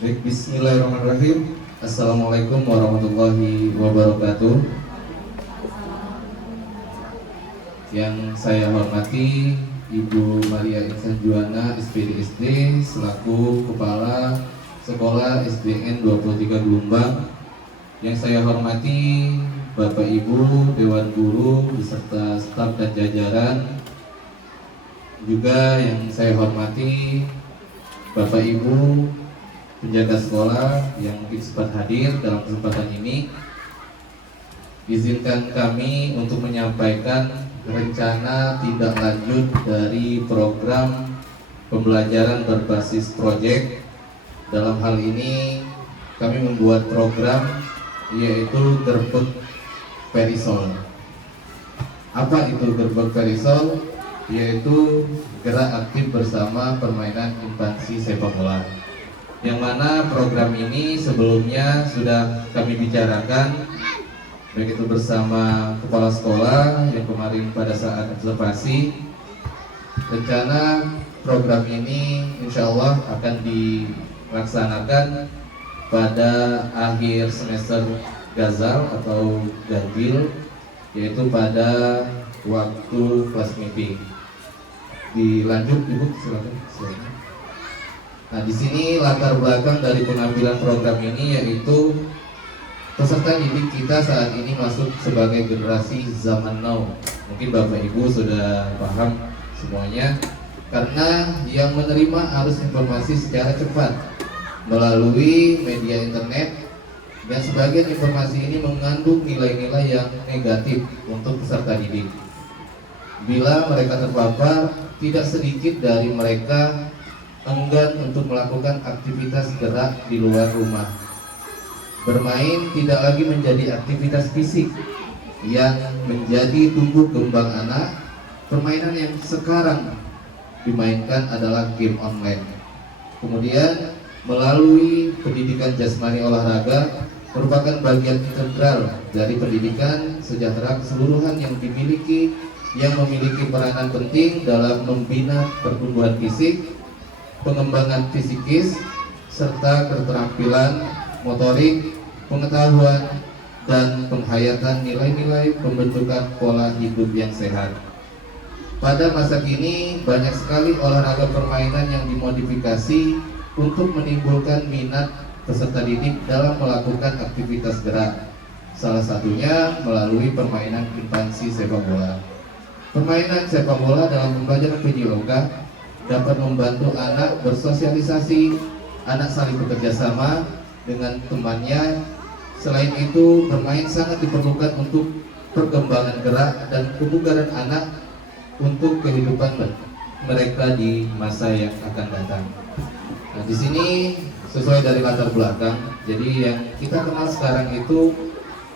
Baik, bismillahirrahmanirrahim. Assalamualaikum warahmatullahi wabarakatuh. Yang saya hormati Ibu Maria Insan Juwana SPDSD selaku Kepala Sekolah SDN 23 Gelombang. Yang saya hormati Bapak Ibu Dewan Guru beserta staf dan jajaran. Juga yang saya hormati Bapak Ibu penjaga sekolah yang mungkin sempat hadir dalam kesempatan ini. Izinkan kami untuk menyampaikan rencana tindak lanjut dari program pembelajaran berbasis proyek. Dalam hal ini kami membuat program yaitu Gerbek Perisol. Apa itu Gerbek Perisol? Yaitu gerak aktif bersama permainan infansi sepak bola, yang mana program ini sebelumnya sudah kami bicarakan baik itu bersama kepala sekolah yang kemarin pada saat observasi. Rencana program ini insya Allah akan dilaksanakan pada akhir semester Gazal atau Ganjil, yaitu pada waktu kelas meeting. Dilanjut Ibu, silakan. Nah, di sini latar belakang dari pengambilan program ini yaitu peserta didik kita saat ini masuk sebagai generasi zaman now. Mungkin Bapak Ibu sudah paham semuanya, karena yang menerima arus informasi secara cepat melalui media internet, dan sebagian informasi ini mengandung nilai-nilai yang negatif untuk peserta didik. Bila mereka terpapar, tidak sedikit dari mereka enggan untuk melakukan aktivitas gerak di luar rumah. Bermain tidak lagi menjadi aktivitas fisik yang menjadi tumbuh kembang anak. Permainan yang sekarang dimainkan adalah game online. Kemudian melalui pendidikan jasmani olahraga merupakan bagian integral dari pendidikan sejahtera keseluruhan yang memiliki peranan penting dalam membina pertumbuhan fisik, pengembangan fisikis, serta keterampilan motorik, pengetahuan, dan penghayatan nilai-nilai pembentukan pola hidup yang sehat. Pada masa kini, banyak sekali olahraga permainan yang dimodifikasi untuk menimbulkan minat peserta didik dalam melakukan aktivitas gerak. Salah satunya melalui permainan infansi sepak bola. Permainan sepak bola dalam pembelajaran PJ Loka dapat membantu anak bersosialisasi, anak saling bekerja sama dengan temannya. Selain itu, bermain sangat diperlukan untuk perkembangan gerak dan kebugaran anak untuk kehidupan mereka di masa yang akan datang. Nah, di sini sesuai dari latar belakang, jadi yang kita kenal sekarang itu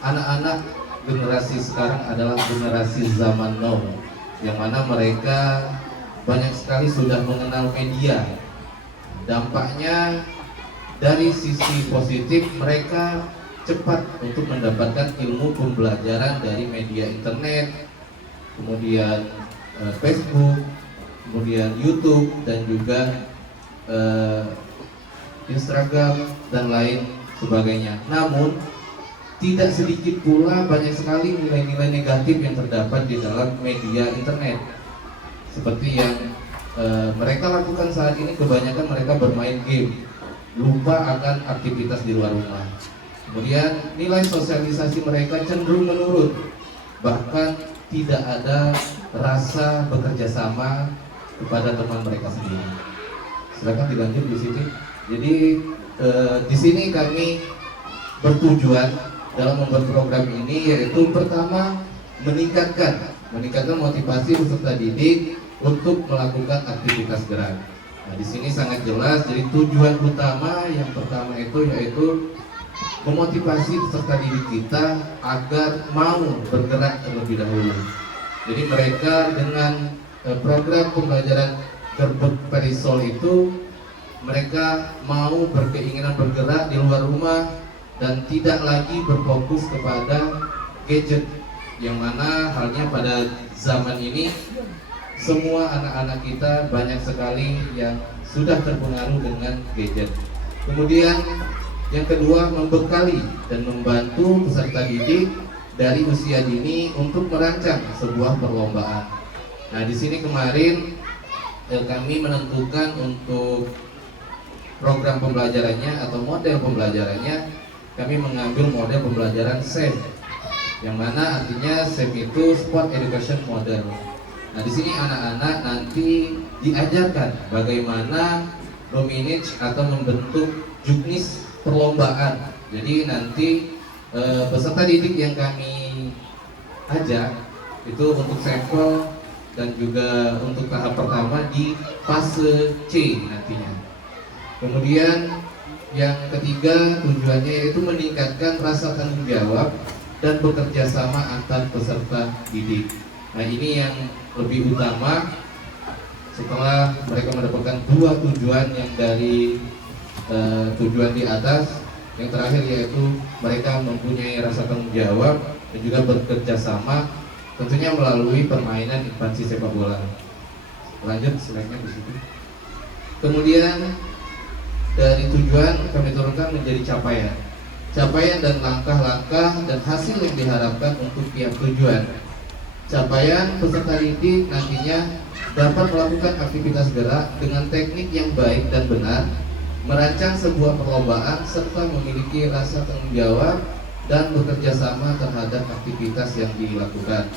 anak-anak generasi sekarang adalah generasi zaman now, yang mana mereka banyak sekali sudah mengenal media. Dampaknya dari sisi positif, mereka cepat untuk mendapatkan ilmu pembelajaran dari media internet, kemudian Facebook, kemudian YouTube, dan juga Instagram dan lain sebagainya. Namun tidak sedikit pula banyak sekali nilai-nilai negatif yang terdapat di dalam media internet. Seperti yang mereka lakukan saat ini, kebanyakan mereka bermain game, lupa akan aktivitas di luar rumah. Kemudian nilai sosialisasi mereka cenderung menurun, bahkan tidak ada rasa bekerja sama kepada teman mereka sendiri. Silakan dilanjut di sini. Jadi di sini kami bertujuan dalam membuat program ini yaitu pertama meningkatkan motivasi peserta didik untuk melakukan aktivitas gerak. Nah, di sini sangat jelas. Jadi tujuan utama yang pertama itu yaitu memotivasi peserta didik kita agar mau bergerak terlebih dahulu. Jadi mereka dengan program pembelajaran Gerbek Perisol itu, mereka mau berkeinginan bergerak di luar rumah dan tidak lagi berfokus kepada gadget, yang mana halnya pada zaman ini semua anak-anak kita banyak sekali yang sudah terpengaruh dengan gadget. Kemudian yang kedua, membekali dan membantu peserta didik dari usia dini untuk merancang sebuah perlombaan. Nah, di sini kemarin kami menentukan untuk program pembelajarannya atau model pembelajarannya, kami mengambil model pembelajaran SEM, yang mana artinya SEM itu Sport Education Model. Nah, di sini anak-anak nanti diajarkan bagaimana memanage atau membentuk juknis perlombaan. Jadi nanti peserta didik yang kami ajak itu untuk sampel dan juga untuk tahap pertama di fase C nantinya. Kemudian yang ketiga, tujuannya yaitu meningkatkan rasa tanggung jawab dan bekerja sama antar peserta didik. Nah, ini yang lebih utama setelah mereka mendapatkan dua tujuan yang dari tujuan di atas. Yang terakhir yaitu mereka mempunyai rasa tanggung jawab dan juga bekerja sama, tentunya melalui permainan infansi sepak bola. Lanjut slide-nya di situ. Kemudian dari tujuan kami turunkan menjadi capaian. Capaian dan langkah-langkah dan hasil yang diharapkan untuk tiap tujuan. Capaian peserta didik nantinya dapat melakukan aktivitas gerak dengan teknik yang baik dan benar, merancang sebuah perlombaan serta memiliki rasa tanggung jawab dan bekerja sama terhadap aktivitas yang dilakukan.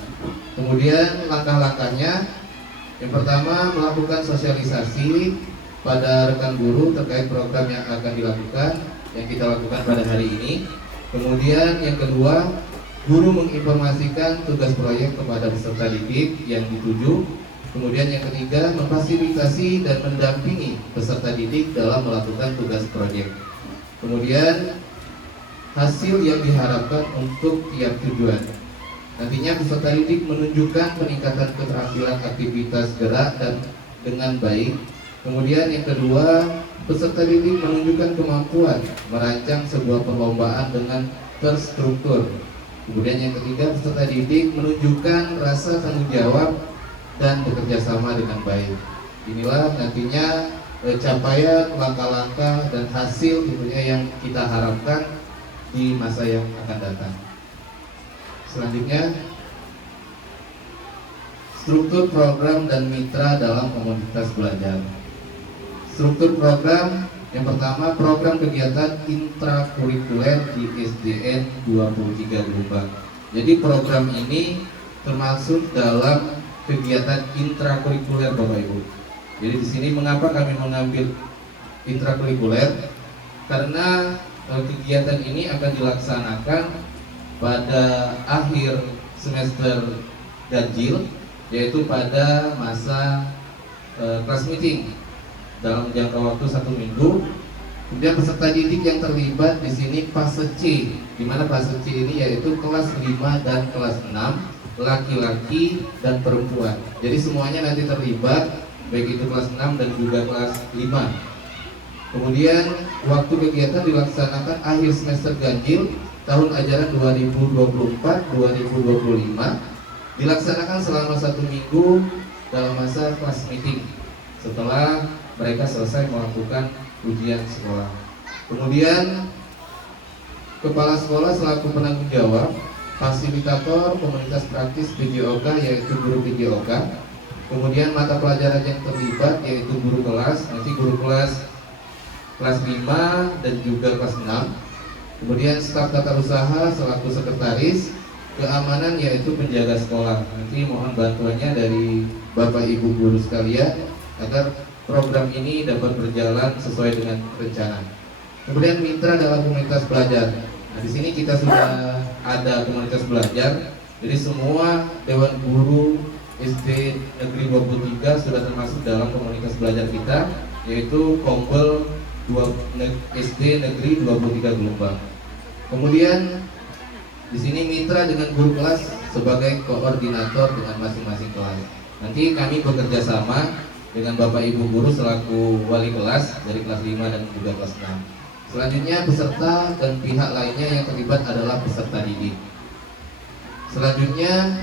Kemudian langkah-langkahnya, yang pertama melakukan sosialisasi pada rekan guru terkait program yang akan dilakukan, yang kita lakukan pada hari ini. Kemudian yang kedua, guru menginformasikan tugas proyek kepada peserta didik yang dituju. Kemudian yang ketiga, memfasilitasi dan mendampingi peserta didik dalam melakukan tugas proyek. Kemudian hasil yang diharapkan untuk tiap tujuan. Nantinya peserta didik menunjukkan peningkatan keterampilan aktivitas gerak dan dengan baik. Kemudian yang kedua, peserta didik menunjukkan kemampuan merancang sebuah perlombaan dengan terstruktur. Kemudian yang ketiga, peserta didik menunjukkan rasa tanggung jawab dan bekerja sama dengan baik. Inilah nantinya capaian, langkah-langkah dan hasil tentunya yang kita harapkan di masa yang akan datang. Selanjutnya, struktur program dan mitra dalam komunitas belajar. Struktur program yang pertama, program kegiatan intrakurikuler di SDN 23 Gelombang. Jadi program ini termasuk dalam kegiatan intrakurikuler Bapak Ibu. Jadi di sini mengapa kami mengambil intrakurikuler? Karena kegiatan ini akan dilaksanakan pada akhir semester ganjil, yaitu pada masa class meeting dalam jangka waktu 1 minggu. Kemudian peserta didik yang terlibat di sini fase C, di mana fase C ini yaitu kelas 5 dan kelas 6, laki-laki dan perempuan. Jadi semuanya nanti terlibat, baik itu kelas 6 dan juga kelas 5. Kemudian waktu kegiatan dilaksanakan akhir semester ganjil tahun ajaran 2024-2025, dilaksanakan selama 1 minggu dalam masa class meeting setelah mereka selesai melakukan ujian sekolah. Kemudian kepala sekolah selaku penanggung jawab, fasilitator komunitas praktis PJOK yaitu guru PJOK. Kemudian mata pelajaran yang terlibat yaitu guru kelas, nanti guru kelas 5 dan juga kelas 6. Kemudian staf tata usaha selaku sekretaris, keamanan yaitu penjaga sekolah. Nanti mohon bantuannya dari Bapak Ibu guru sekalian agar program ini dapat berjalan sesuai dengan rencana. Kemudian mitra dalam komunitas belajar. Nah, di sini kita sudah ada komunitas belajar. Jadi semua dewan guru SD Negeri 23 sudah termasuk dalam komunitas belajar kita, yaitu Kombel SD Negeri 23 Gelombang. Kemudian di sini mitra dengan guru kelas sebagai koordinator dengan masing-masing kelas. Nanti kami bekerja sama dengan Bapak Ibu guru selaku wali kelas dari kelas 5 dan juga kelas 6. Selanjutnya peserta dan pihak lainnya yang terlibat adalah peserta didik. Selanjutnya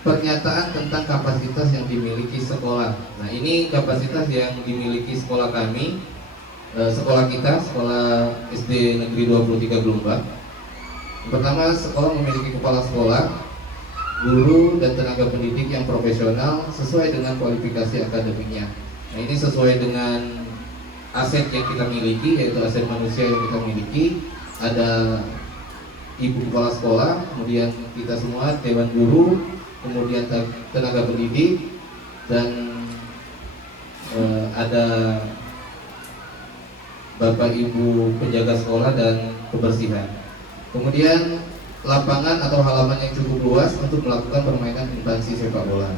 pernyataan tentang kapasitas yang dimiliki sekolah. Nah, ini kapasitas yang dimiliki sekolah kami, sekolah kita, sekolah SD Negeri 23 Gelombang. Pertama, sekolah memiliki kepala sekolah, guru, dan tenaga pendidik yang profesional sesuai dengan kualifikasi akademiknya. Nah, ini sesuai dengan aset yang kita miliki, yaitu aset manusia yang kita miliki. Ada ibu kepala sekolah, kemudian kita semua dewan guru, kemudian tenaga pendidik, dan ada bapak ibu penjaga sekolah dan kebersihan. Kemudian lapangan atau halaman yang cukup luas untuk melakukan permainan infansi sepak bola.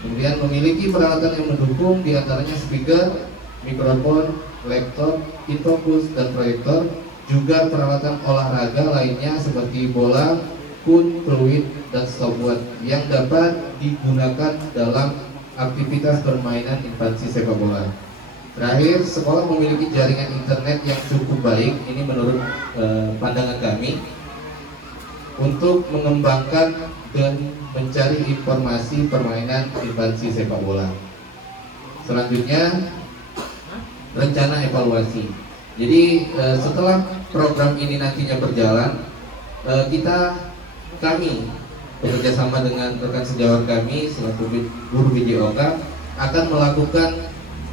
Kemudian memiliki peralatan yang mendukung, diantaranya speaker, mikrofon, laptop, infocus, dan proyektor. Juga peralatan olahraga lainnya seperti bola, kun, peluit, dan stopwatch yang dapat digunakan dalam aktivitas permainan infansi sepak bola. Terakhir, sekolah memiliki jaringan internet yang cukup baik, ini menurut pandangan kami, untuk mengembangkan dan mencari informasi permainan infansi sepak bola. Selanjutnya, rencana evaluasi. Jadi setelah program ini nantinya berjalan, kami bekerjasama dengan rekan sejawat kami selaku guru VJOK akan melakukan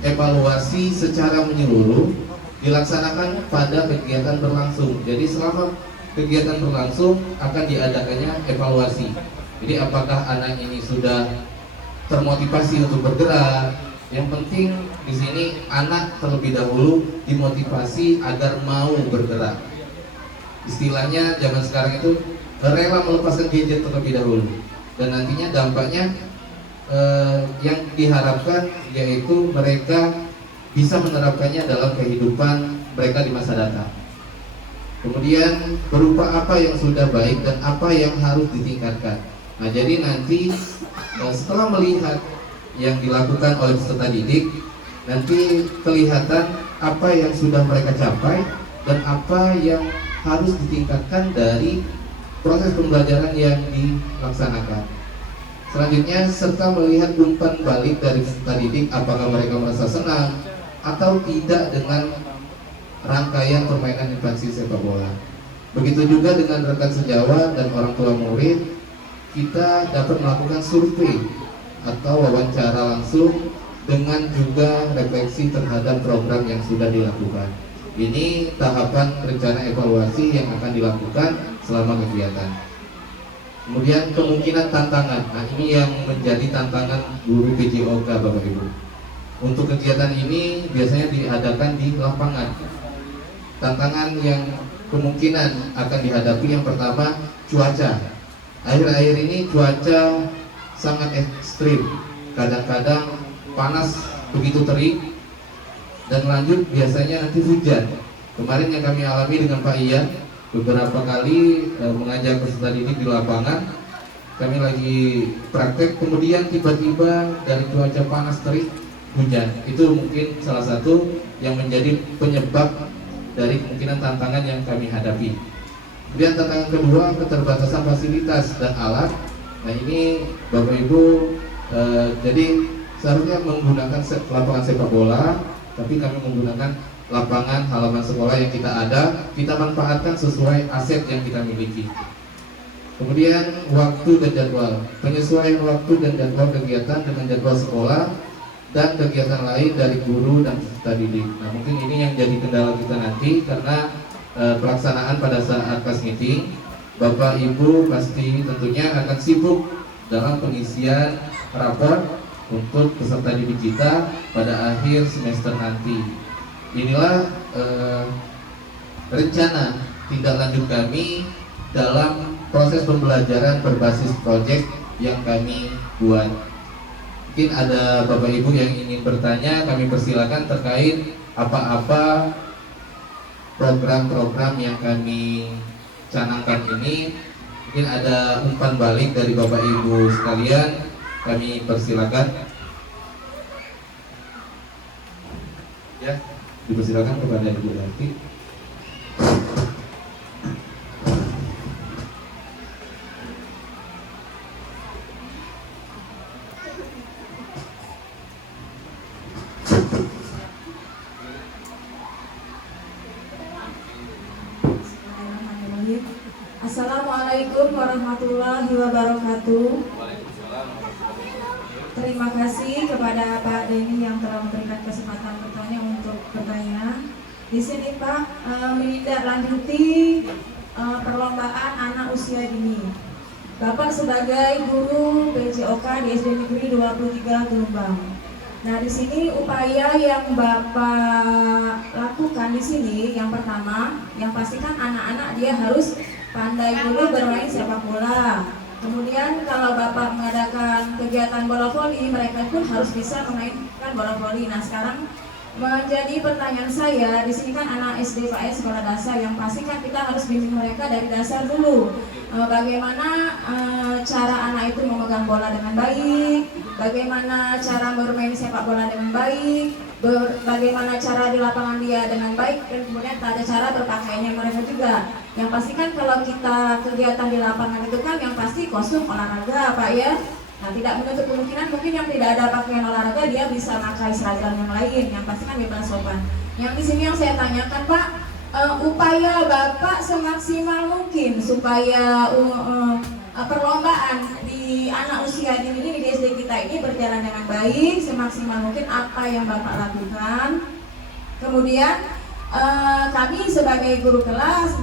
evaluasi secara menyeluruh, dilaksanakan pada kegiatan berlangsung. Jadi selama kegiatan berlangsung akan diadakannya evaluasi. Jadi apakah anak ini sudah termotivasi untuk bergerak? Yang penting di sini anak terlebih dahulu dimotivasi agar mau bergerak. Istilahnya zaman sekarang itu rela melepaskan gadget terlebih dahulu, dan nantinya dampaknya yang diharapkan yaitu mereka bisa menerapkannya dalam kehidupan mereka di masa datang. Kemudian berupa apa yang sudah baik dan apa yang harus ditingkatkan. Nah, jadi nanti setelah melihat yang dilakukan oleh peserta didik, nanti kelihatan apa yang sudah mereka capai dan apa yang harus ditingkatkan dari proses pembelajaran yang dilaksanakan. Selanjutnya, serta melihat umpan balik dari peserta didik, apakah mereka merasa senang atau tidak dengan rangkaian permainan infansi sepak bola. Begitu juga dengan rekan sejawat dan orang tua murid, kita dapat melakukan survei atau wawancara langsung dengan juga refleksi terhadap program yang sudah dilakukan. Ini tahapan rencana evaluasi yang akan dilakukan selama kegiatan. Kemudian kemungkinan tantangan. Nah, ini yang menjadi tantangan guru PJOK Bapak Ibu. Untuk kegiatan ini biasanya diadakan di lapangan. Tantangan yang kemungkinan akan dihadapi, yang pertama, cuaca. Akhir-akhir ini cuaca sangat ekstrim, kadang-kadang panas begitu terik, dan lanjut biasanya nanti hujan. Kemarin yang kami alami dengan Pak Ian, beberapa kali mengajak peserta didik di lapangan, kami lagi praktek, kemudian tiba-tiba dari cuaca panas terik hujan. Itu mungkin salah satu yang menjadi penyebab dari kemungkinan tantangan yang kami hadapi. Kemudian tantangan kedua, keterbatasan fasilitas dan alat. Nah, ini Bapak Ibu, jadi seharusnya menggunakan lapangan sepak bola, tapi kami menggunakan lapangan halaman sekolah yang kita ada, kita manfaatkan sesuai aset yang kita miliki. Kemudian waktu dan jadwal, penyesuaian waktu dan jadwal kegiatan dengan jadwal sekolah dan kegiatan lain dari guru dan peserta didik. Nah, mungkin ini yang jadi kendala kita nanti, karena pelaksanaan pada saat class meeting, Bapak Ibu pasti tentunya akan sibuk dalam pengisian rapor untuk peserta didik kita pada akhir semester nanti. Inilah rencana tindak lanjut kami dalam proses pembelajaran berbasis proyek yang kami buat. Mungkin ada Bapak Ibu yang ingin bertanya, kami persilakan terkait apa-apa program-program yang kami canangkan ini. Mungkin ada umpan balik dari Bapak Ibu sekalian, kami persilakan. Ya, dipersilakan kepada Ibu Darti. Assalamualaikum warahmatullahi wabarakatuh. Terima kasih kepada Pak Denny yang telah memberikan kesempatan bertanya untuk bertanya. Di sini Pak menindaklanjuti perlombaan anak usia dini. Bapak sebagai guru PJOK di SD Negeri 23 Gelombang. Nah, di sini upaya yang Bapak lakukan di sini yang pertama, yang pastikan anak-anak dia harus pandai dulu bermain sepak bola. Kemudian kalau Bapak mengadakan kegiatan bola voli, mereka pun harus bisa memainkan bola voli. Nah, sekarang menjadi pertanyaan saya, di sini kan anak SD Pak sekolah dasar, yang pasti kan kita harus bimbing mereka dari dasar dulu. Bagaimana cara anak itu memegang bola dengan baik, bagaimana cara bermain sepak bola dengan baik, bagaimana cara di lapangan dia dengan baik, dan kemudian ada cara berpakaiannya mereka juga. Yang pasti kan kalau kita kegiatan di lapangan itu kan yang pasti kostum olahraga Pak ya. Nah, tidak menutup kemungkinan mungkin yang tidak ada pakaian olahraga dia bisa pakai seragam yang lain, yang pasti kan bebas sopan. Yang di sini yang saya tanyakan Pak, upaya Bapak semaksimal mungkin supaya perlombaan di anak usia dini ini di SD kita ini berjalan dengan baik, semaksimal mungkin apa yang Bapak lakukan. Kemudian kami sebagai guru kelas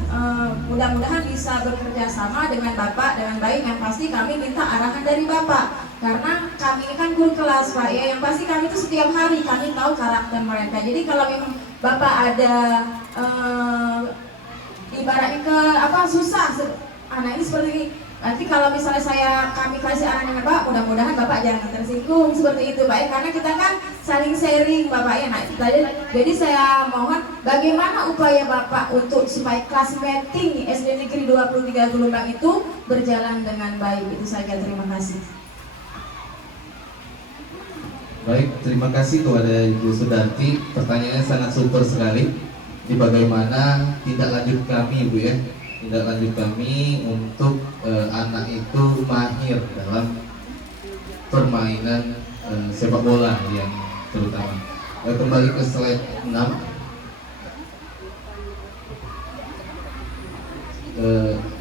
mudah-mudahan bisa bekerja sama dengan Bapak dengan baik. Yang pasti kami minta arahan dari Bapak, karena kami ini kan guru kelas Pak ya, yang pasti kami itu setiap hari kami tahu karakter mereka. Jadi kalau memang Bapak ada ibaratnya ke susah anak ini seperti ini, nanti kalau misalnya kami kasih arahan dengan Bapak, mudah-mudahan Bapak jangan tersinggung seperti itu Pak ya, karena kita kan saling sharing Bapak ya. Nah, jadi saya mohon bagaimana upaya Bapak untuk supaya kelas meeting SD Negeri 23 Gelombang itu berjalan dengan baik. Itu saja, terima kasih. Baik, terima kasih kepada Ibu Sudarti. Pertanyaannya sangat super sekali. Di bagaimana tindak lanjut kami Ibu ya, tindak lanjut kami untuk anak itu mahir dalam permainan sepak bola yang terutama. Kembali ke slide 6.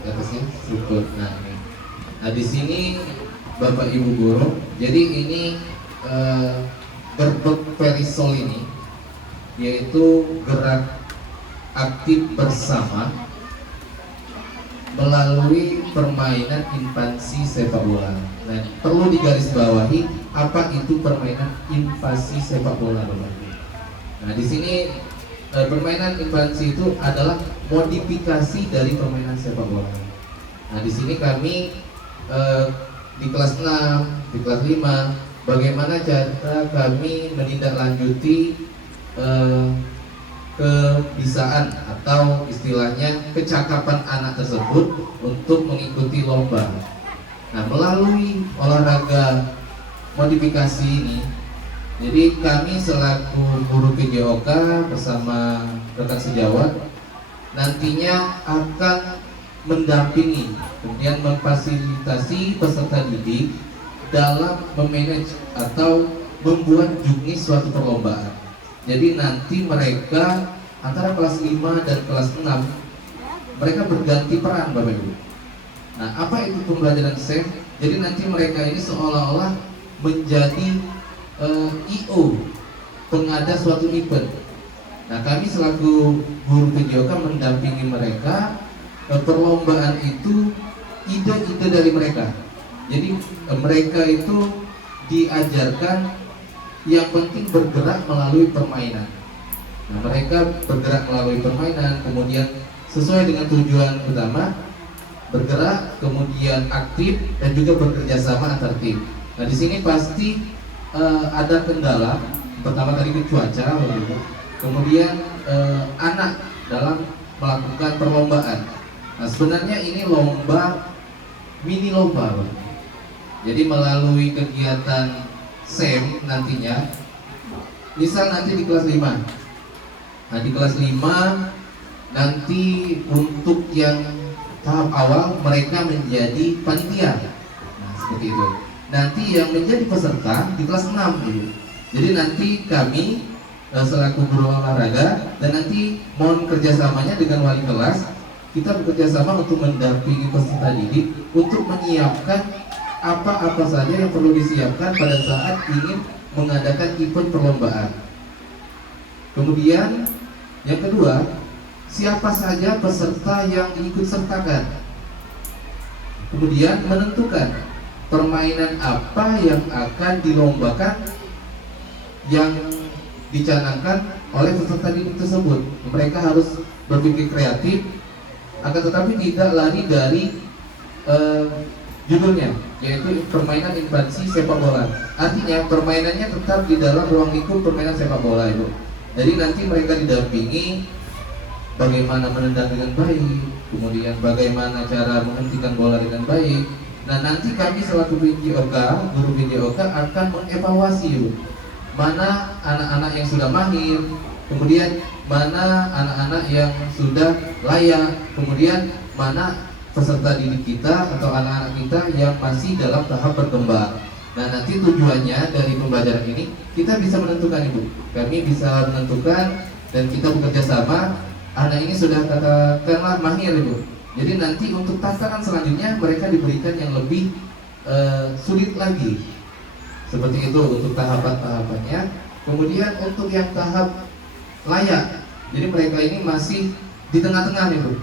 Atasnya struktur. Nah, di sini Bapak Ibu guru, jadi ini gerbek perisol ini yaitu gerak aktif bersama melalui permainan invasi sepak bola. Nah, perlu digarisbawahi apa itu permainan invasi sepak bola, Bapak. Nah, di sini permainan invasi itu adalah modifikasi dari permainan sepak bola. Nah, di sini kami di kelas 6, di kelas 5, bagaimana cara kami menindaklanjuti kebisaan atau istilahnya kecakapan anak tersebut untuk mengikuti lomba. Nah, melalui olahraga modifikasi ini, jadi kami selaku guru PJOK bersama rekan sejawat nantinya akan mendampingi, kemudian memfasilitasi peserta didik dalam memanage atau membuat juknis suatu perlombaan. Jadi nanti mereka antara kelas 5 dan kelas 6 mereka berganti peran Bapak Ibu. Nah, apa itu pembelajaran SEM? Jadi nanti mereka ini seolah-olah menjadi IO, pengada suatu event. Nah, kami selaku guru PJOK mendampingi mereka. Perlombaan itu ide-ide dari mereka. Jadi mereka itu diajarkan yang penting bergerak melalui permainan. Nah, mereka bergerak melalui permainan, kemudian sesuai dengan tujuan utama, bergerak, kemudian aktif dan juga bekerja sama antar tim. Nah, di sini pasti ada kendala. Pertama tadi cuaca, kemudian anak dalam melakukan perlombaan. Nah, sebenarnya ini lomba mini lomba, jadi melalui kegiatan SEM nantinya, misal nanti di kelas 5. Nah, di kelas 5 nanti untuk yang tahap awal mereka menjadi panitia. Nah, seperti itu. Nanti yang menjadi peserta di kelas 6 gitu. Jadi nanti kami selaku guru olahraga dan nanti mohon kerjasamanya dengan wali kelas kita bekerja sama untuk mendampingi peserta didik untuk menyiapkan apa-apa saja yang perlu disiapkan pada saat ingin mengadakan event perlombaan. Kemudian yang kedua, siapa saja peserta yang diikut sertakan. Kemudian menentukan permainan apa yang akan dilombakan yang dicanangkan oleh peserta didik tersebut. Mereka harus berpikir kreatif, akan tetapi tidak lari dari judulnya, yaitu permainan infansi sepak bola. Artinya permainannya tetap di dalam ruang lingkup permainan sepak bola itu. Jadi nanti mereka didampingi bagaimana menendang dengan baik, kemudian bagaimana cara menghentikan bola dengan baik. Nah, nanti kami selaku PJOK, guru PJOK akan mengevaluasi mana anak-anak yang sudah mahir, kemudian mana anak-anak yang sudah layak, kemudian mana peserta didik kita atau anak-anak kita yang masih dalam tahap berkembang. Nah, nanti tujuannya dari pembelajaran ini kita bisa menentukan, Ibu. Kami bisa menentukan dan kita bekerja sama. Anak ini sudah katakanlah mahir, Ibu. Jadi nanti untuk tantangan selanjutnya mereka diberikan yang lebih sulit lagi. Seperti itu untuk tahapan-tahapannya. Kemudian untuk yang tahap layak, jadi mereka ini masih di tengah-tengah nih, Bu,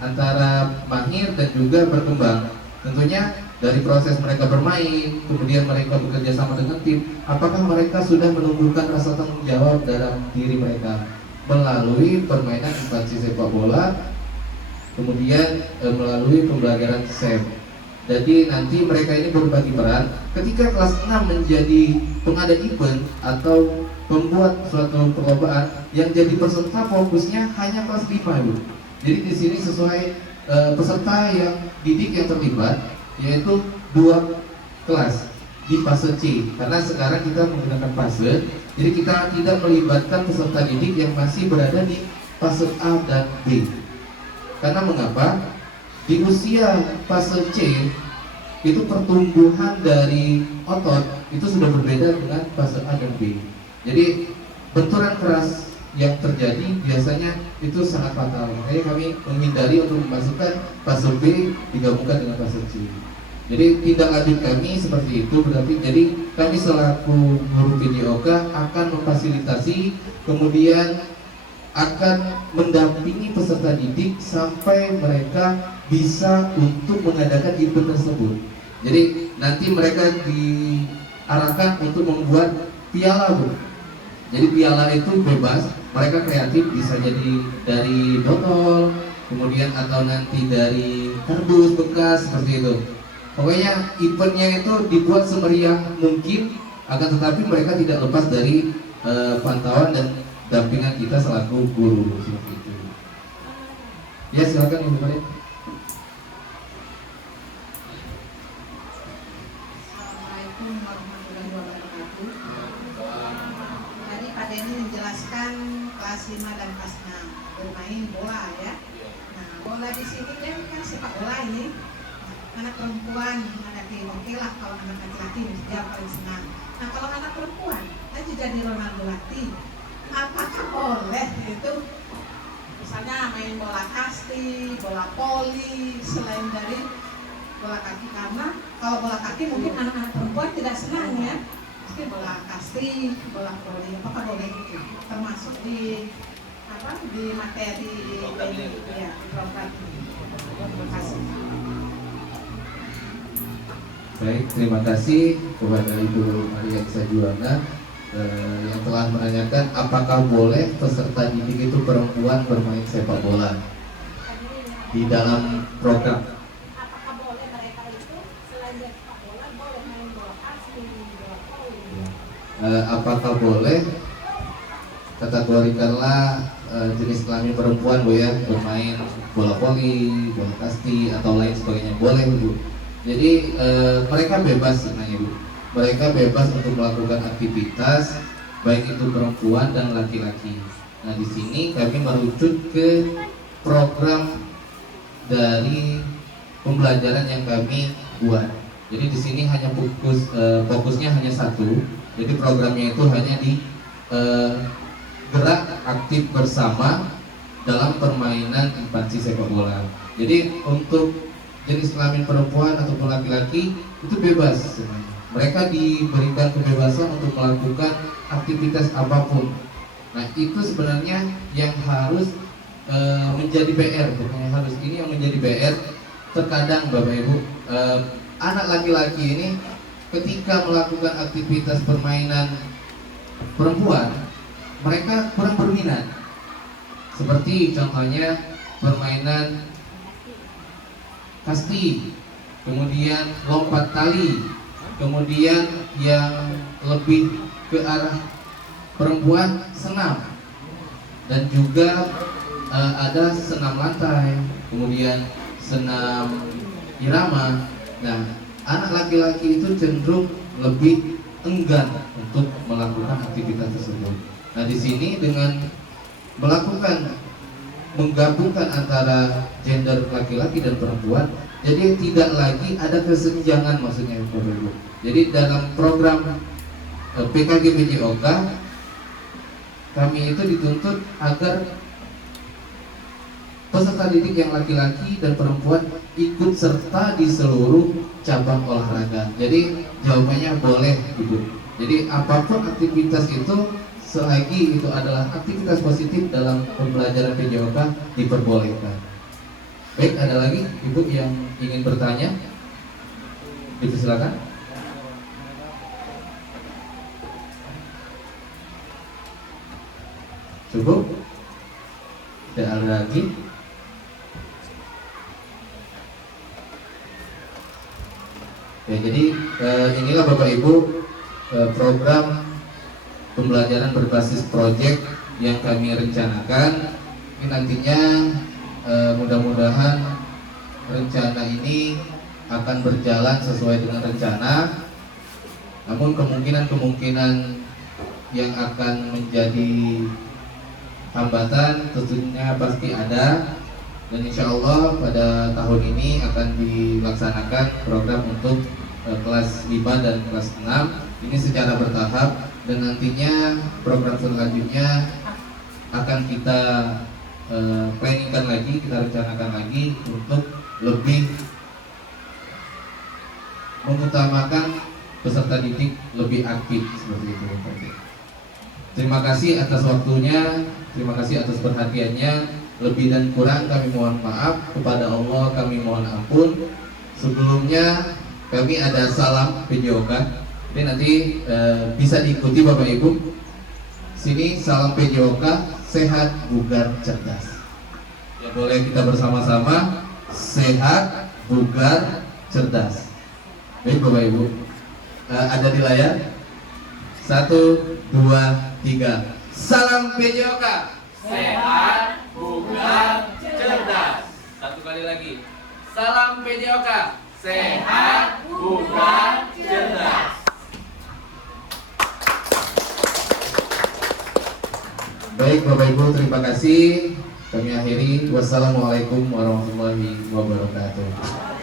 antara mahir dan juga berkembang. Tentunya dari proses mereka bermain, kemudian mereka bekerja sama dengan tim, apakah mereka sudah menumbuhkan rasa tanggung jawab dalam diri mereka melalui permainan instansi sepak bola, kemudian melalui pembelajaran SEM. Jadi nanti mereka ini berbagi peran. Ketika kelas 6 menjadi pengada event atau pembuat suatu perlombaan, yang jadi peserta fokusnya hanya kelas 5, Bu. Jadi di sini sesuai peserta yang didik yang terlibat, yaitu 2 kelas di fase C. Karena sekarang kita menggunakan fase, jadi kita tidak melibatkan peserta didik yang masih berada di fase A dan B. Karena mengapa? Di usia fase C itu pertumbuhan dari otot itu sudah berbeda dengan fase A dan B. Jadi benturan keras yang terjadi biasanya itu sangat fatal. Makanya kami menghindari untuk memasukkan fase B digabungkan dengan fase C. Jadi tindak lanjut kami seperti itu, berarti jadi kami selaku guru PJOK akan memfasilitasi, kemudian akan mendampingi peserta didik sampai mereka bisa untuk mengadakan event tersebut. Jadi nanti mereka diarahkan untuk membuat piala, Bu. Jadi piala itu bebas, mereka kreatif, bisa jadi dari botol, kemudian atau nanti dari kardus bekas seperti itu. Pokoknya eventnya itu dibuat semeriah mungkin, akan tetapi mereka tidak lepas dari pantauan dan dampingan kita selaku guru seperti itu. Ya, silakan Ibu Maria. Assalamualaikum warahmatullahi wabarakatuh. Tadi Pak Denny menjelaskan kelas 5 dan kelas 6 bermain bola ya. Nah, bola di sini kan sepak bola ini. Anak perempuan, anak laki oke lah, kalau anak laki-laki dia paling senang. Nah, kalau anak perempuan, kan jadi Ronaldo Lati. Apakah boleh itu misalnya main bola kasti, bola voli selain dari bola kaki? Karena kalau bola kaki mungkin anak-anak perempuan tidak senang ya. Mungkin bola kasti, bola voli, apakah boleh itu? Termasuk di materi ya, di program ini. Terima kasih. Baik, terima kasih kepada Ibu Maria Esa Juwana yang telah menanyakan apakah boleh peserta didik itu perempuan bermain sepak bola di dalam program. Apakah boleh mereka itu selain dari sepak bola boleh main bola kasti, bola voli? Apakah boleh kategorikanlah jenis kelamin perempuan, Bu, ya, bermain bola voli, bola kasti atau lain sebagainya, boleh, Bu. Jadi mereka bebas sebenarnya, Bu. Mereka bebas untuk melakukan aktivitas baik itu perempuan dan laki-laki. Nah, di sini kami merujuk ke program dari pembelajaran yang kami buat. Jadi di sini hanya fokusnya hanya satu. Jadi programnya itu hanya di gerak aktif bersama dalam permainan infansi sepak bola. Jadi untuk jenis kelamin perempuan ataupun laki-laki itu bebas. Mereka diberikan kebebasan untuk melakukan aktivitas apapun. Nah itu sebenarnya yang harus menjadi PR, bukan yang harus, ini yang menjadi PR. Terkadang Bapak Ibu, anak laki-laki ini ketika melakukan aktivitas permainan perempuan, mereka kurang berminat. Seperti contohnya permainan kasti, kemudian lompat tali, kemudian yang lebih ke arah perempuan senam, dan juga ada senam lantai, kemudian senam irama. Nah, anak laki-laki itu cenderung lebih enggan untuk melakukan aktivitas tersebut. Nah, di sini dengan menggabungkan antara gender laki-laki dan perempuan, jadi tidak lagi ada kesenjangan, maksudnya Bapak Ibu. Jadi dalam program PKG PJOK kami itu dituntut agar peserta didik yang laki-laki dan perempuan ikut serta di seluruh cabang olahraga. Jadi jawabannya boleh, Ibu. Jadi apapun aktivitas itu, selagi itu adalah aktivitas positif dalam pembelajaran PJOK, diperbolehkan. Baik, ada lagi Ibu yang ingin bertanya? Silakan. Cukup? Tidak ada lagi? Ya, jadi inilah Bapak Ibu program pembelajaran berbasis proyek yang kami rencanakan. Ini nantinya mudah-mudahan rencana ini akan berjalan sesuai dengan rencana. Namun kemungkinan yang akan menjadi hambatan tentunya pasti ada. Dan insya Allah pada tahun ini akan dilaksanakan program untuk kelas 5 dan kelas 6 ini secara bertahap, dan nantinya program selanjutnya akan kita planningkan lagi, kita rencanakan lagi untuk lebih mengutamakan peserta didik lebih aktif seperti itu. Terima kasih atas waktunya, terima kasih atas perhatiannya. Lebih dan kurang kami mohon maaf, kepada Allah kami mohon ampun. Sebelumnya kami ada salam PJOK. Ini nanti bisa diikuti Bapak Ibu. Sini salam PJOK, sehat, bugar, cerdas. Ya, boleh kita bersama-sama, sehat, bugar, cerdas. Baik Bapak Ibu, ada di layar. 1, 2, 3. Salam PJOK, sehat, bugar, cerdas. Satu kali lagi. Salam PJOK, sehat, bugar, cerdas. Baik Bapak Ibu, terima kasih. Kami akhiri. Wassalamualaikum warahmatullahi wabarakatuh.